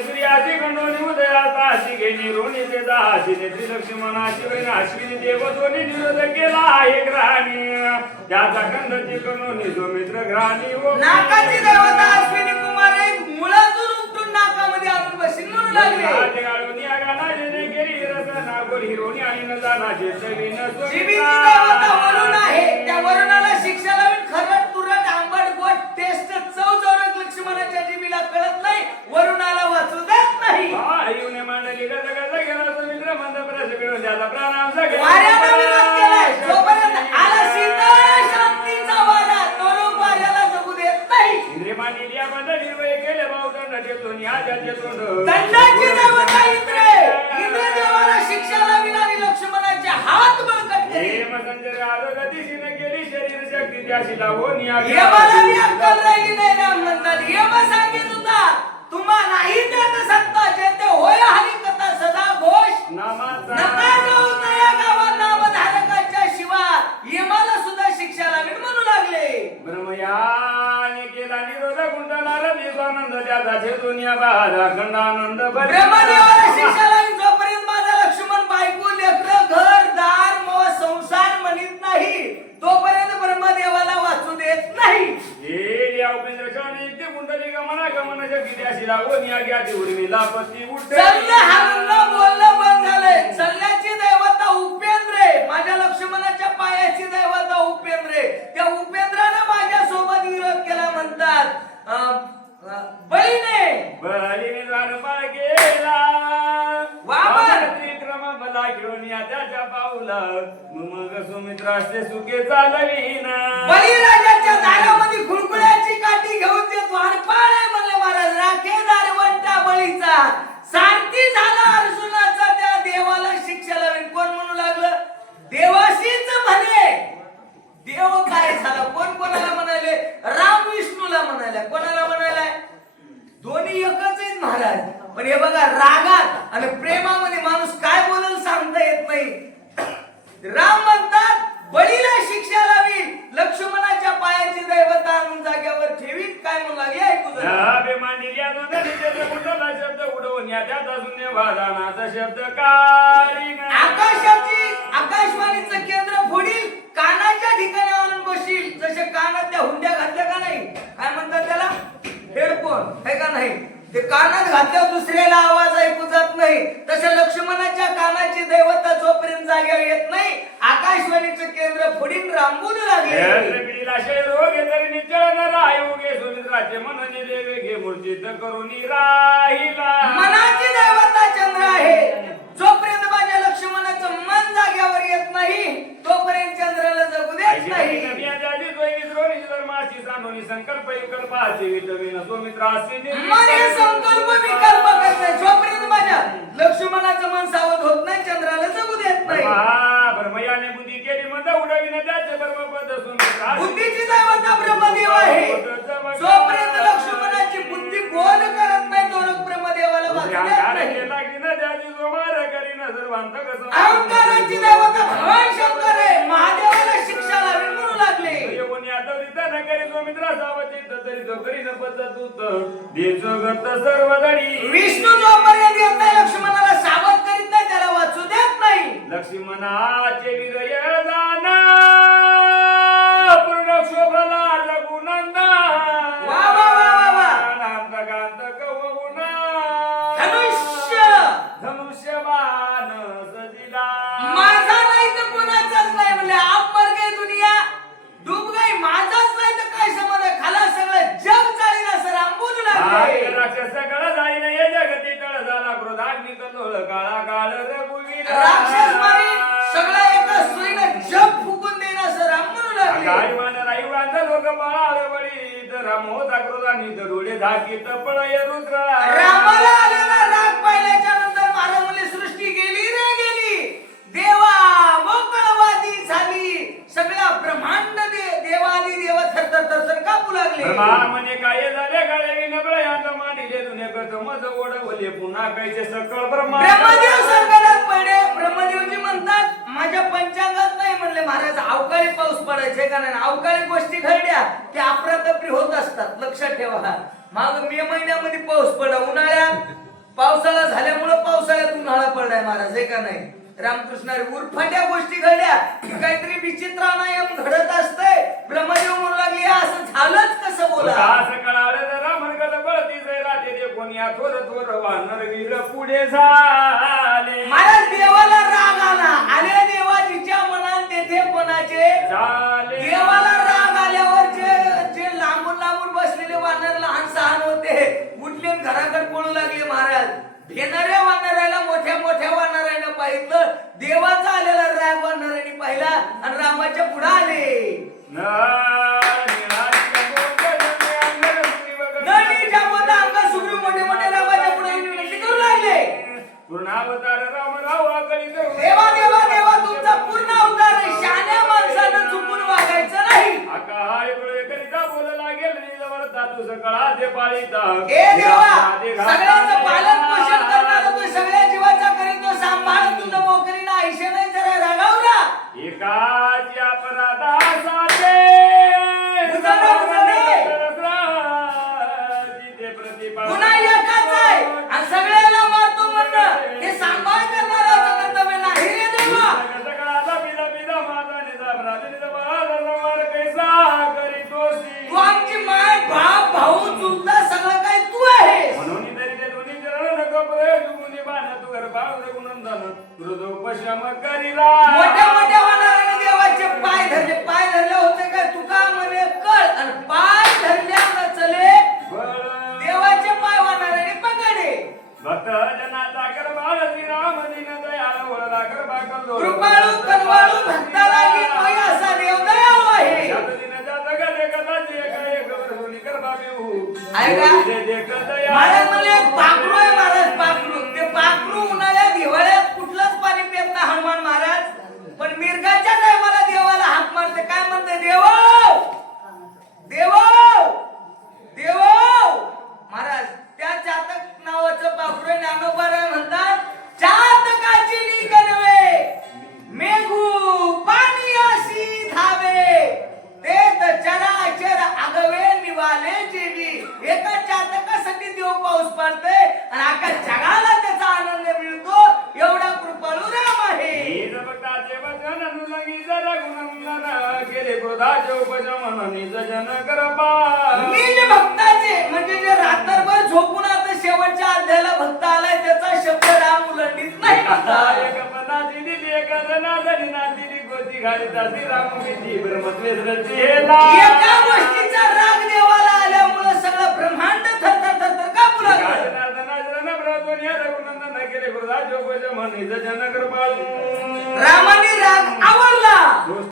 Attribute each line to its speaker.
Speaker 1: सूर्याची खंडोनी उदयाचा अशी घेणी रोणी ते दासी नेत्री लक्ष्मणाची बहीण अश्विनी दोन्ही निरोध केला आहे ग्रहाणी त्याचा खंडची कणोनी जो मित्र ग्रहाणी ओ
Speaker 2: नाकाची देवता अश्विनी कुमार एक मुळातून उपटून नाकामध्ये आणून बसीन म्हणू लागले.
Speaker 1: गाळून या गाला जेणे केली रस नागोल हिरोणी आणि न जाणाचे चवीन
Speaker 2: जीवीची देवता वरुण आहे त्या वरुणाला देतो
Speaker 1: नि आजाचे तोंड.
Speaker 2: दंडाची देवता इंद्र इंद्र देवाला शिक्षा लावी आणि लक्ष्मणाचे हात बळकट केले
Speaker 1: हेम संजय आलो गतीशीने केली शरीर शक्ती त्याशी लावो निया
Speaker 2: यमाला बी अक्कल राहिली नाही ना म्हणतात यम सांगित होता तुम्हा नाही देत सत्ता जेते होय हरी कथा सदा घोष
Speaker 1: नामाचा
Speaker 2: नका जाऊ तया गावा नामधारकाच्या शिवा यमाला सुद्धा शिक्षा लागेल म्हणू लागले
Speaker 1: ब्रह्मयाने केला निरोध गुंडणार छे दुनिया बाधा खंडानंद
Speaker 2: शिक्षा लागेल जोपर्यंत माझा लक्ष्मण बायको लेकर घर दार मोह संसार म्हणत नाही तोपर्यंत ब्रह्मदेवाला वाचू देत नाही.
Speaker 1: हे या उपेंद्र ते कुंडली गमना गमन शक्ती त्याशी लावो निया घ्या ती उर्मिला पती उठते
Speaker 2: चाललं हलणं बोलणं बंद झालंय. चालण्याची दैवता उपेंद्र आहे. माझ्या लक्ष्मणाच्या पायाची दैवता उपेंद्र आहे. त्या उपेंद्रानं माझ्या सोबत विरोध केला म्हणतात.
Speaker 1: त्याच्या मग सुमित्राचे सुखे चालवीना.
Speaker 2: बळीराजाच्या दारामध्ये खुळकुळ्याची काठी घेऊन ते द्वारपाळ आहे म्हणले महाराज राखे दारवंटा बळीचा. सारथी झाला अर्जुनाचा त्या देवाला शिक्षा लावेल कोण म्हणू लागलं? देवाशीच म्हणे. देव काय झाला? कोण कोणाला म्हणाले? राम विष्णूला म्हणाले कोणाला म्हणालाय? दोन्ही एकच आहेत महाराज. पण हे बघा रागात आणि प्रेमामध्ये माणूस काय बोलल सांगता येत नाही. राम म्हणतात बळीला शिक्षा लावी लक्ष्मणाच्या पायाची दैवता आणून जाग्यावर ठेवीत काय म्हणू लागले ऐकू
Speaker 1: शब्द उडवून या भादानाचा शब्द
Speaker 2: आकाशाची आकाशवाणीचं केंद्र फोडील कानाच्या ठिकाणी आणून बसील जसे कानात त्या हुंड्या घातल्या का नाही? काय म्हणतात का नाही. ते कानात घातल्यावर दुसऱ्याला आवाज ऐकू जात नाही. तसे लक्ष्मणाच्या कानाची दैवता जोपर्यंत जाग्यावर येत नाही आकाशवाणीचं केंद्र फोडीन रांबून लागले. मनाची दैवता चंद्र आहे. जोपर्यंत माझ्या लक्ष्मणाचं मन जाग्यावर येत नाही तोपर्यंत चंद्राला देत नाही.
Speaker 1: संकल्प विकल्पाचे विटवीन. सुमित्राचे
Speaker 2: मन हे संकल्प विकल्प करते. जोपर्यंत माझ्या लक्ष्मणाचं मन सावध होत नाही चंद्राला जगू देत नाही.
Speaker 1: ब्रह्मयाने बुद्धी केली मत उडविन त्याचे ब्रह्मपद सुमित्रा
Speaker 2: बुद्धीची दैवता ब्रह्मदेव आहे. जोपर्यंत लक्ष्मणाची बुद्धी गोल करत नाही तो ब्रह्मदेवाला वाचू देत नाही अहंकाराची दैवता भगवान शंकर आहे महादेवाला शिक्षा लावेल म्हणू लागले
Speaker 1: सर्व दडी
Speaker 2: विष्णू जोपर्यंत येत नाही लक्ष्मणाला सावध करीत नाही त्याला वाचू देत नाही.
Speaker 1: लक्ष्मणाचे विजय जाना पूर्ण शोभला रघुनंदा
Speaker 2: वा, वा, वा, वा, वा.
Speaker 1: नामकांत कवगुणा.
Speaker 2: धनुष्य!
Speaker 1: धनुष्यबाण राक्षस कळ जगती झाला क्रोधाग्नी कलोळ काळा काळ रघुवीर
Speaker 2: राक्षस मारी सगळं एका सुईनं जग फुकून असं राम म्हणू लागले.
Speaker 1: काय म्हणा लोक तर क्रोधानी तर डोळे झाकीत पळय रुद्र
Speaker 2: माग मे महिन्यामध्ये पाऊस पडला उन्हाळ्यात पावसाळा झाल्यामुळं पावसाळ्यात उन्हाळा पडलाय महाराज हे का नाही? रामकृष्ण उरफाट्या गोष्टी घडल्या काहीतरी विचित्र विचित्रानायम घडत असतंय ब्रह्मदेव म्हणू लागले असं झालंच कसं बोला?
Speaker 1: असं कळालं तर रामनगत बळती जय कोणी थोर थोर वानर वीर पुढे झाले.
Speaker 2: उठले आणि पळू लागले महाराज? भेणाऱ्या वानराला मोठ्या मोठ्या वानरायला पाहिलं. देवाचा आलेला राग वानरांनी पाहिला आणि रामाच्या पुढे आले. हे देवा सगळ्यांचं पालन पोषण करणारा तू सगळ्या जीवाचा करीतो सांभाळ तुझं मोकरीनं आयुष्य नाही जरा रागावला.
Speaker 1: एकाची अपराधासाठी
Speaker 2: महाराज नील भक्ताचे म्हणजे जे रात्रभर झोपून आता शेवटच्या अध्यायाला भक्त आलाय त्याचा शब्द राम उलंडीत नाही. एका गोष्टीचा राग देवाला आल्यामुळे सगळं ब्रह्मांड थरथर थरथर कापू लागलं.
Speaker 1: रघुनंदन केले गुरुदास जोग जन कर
Speaker 2: रामाने राग आवडला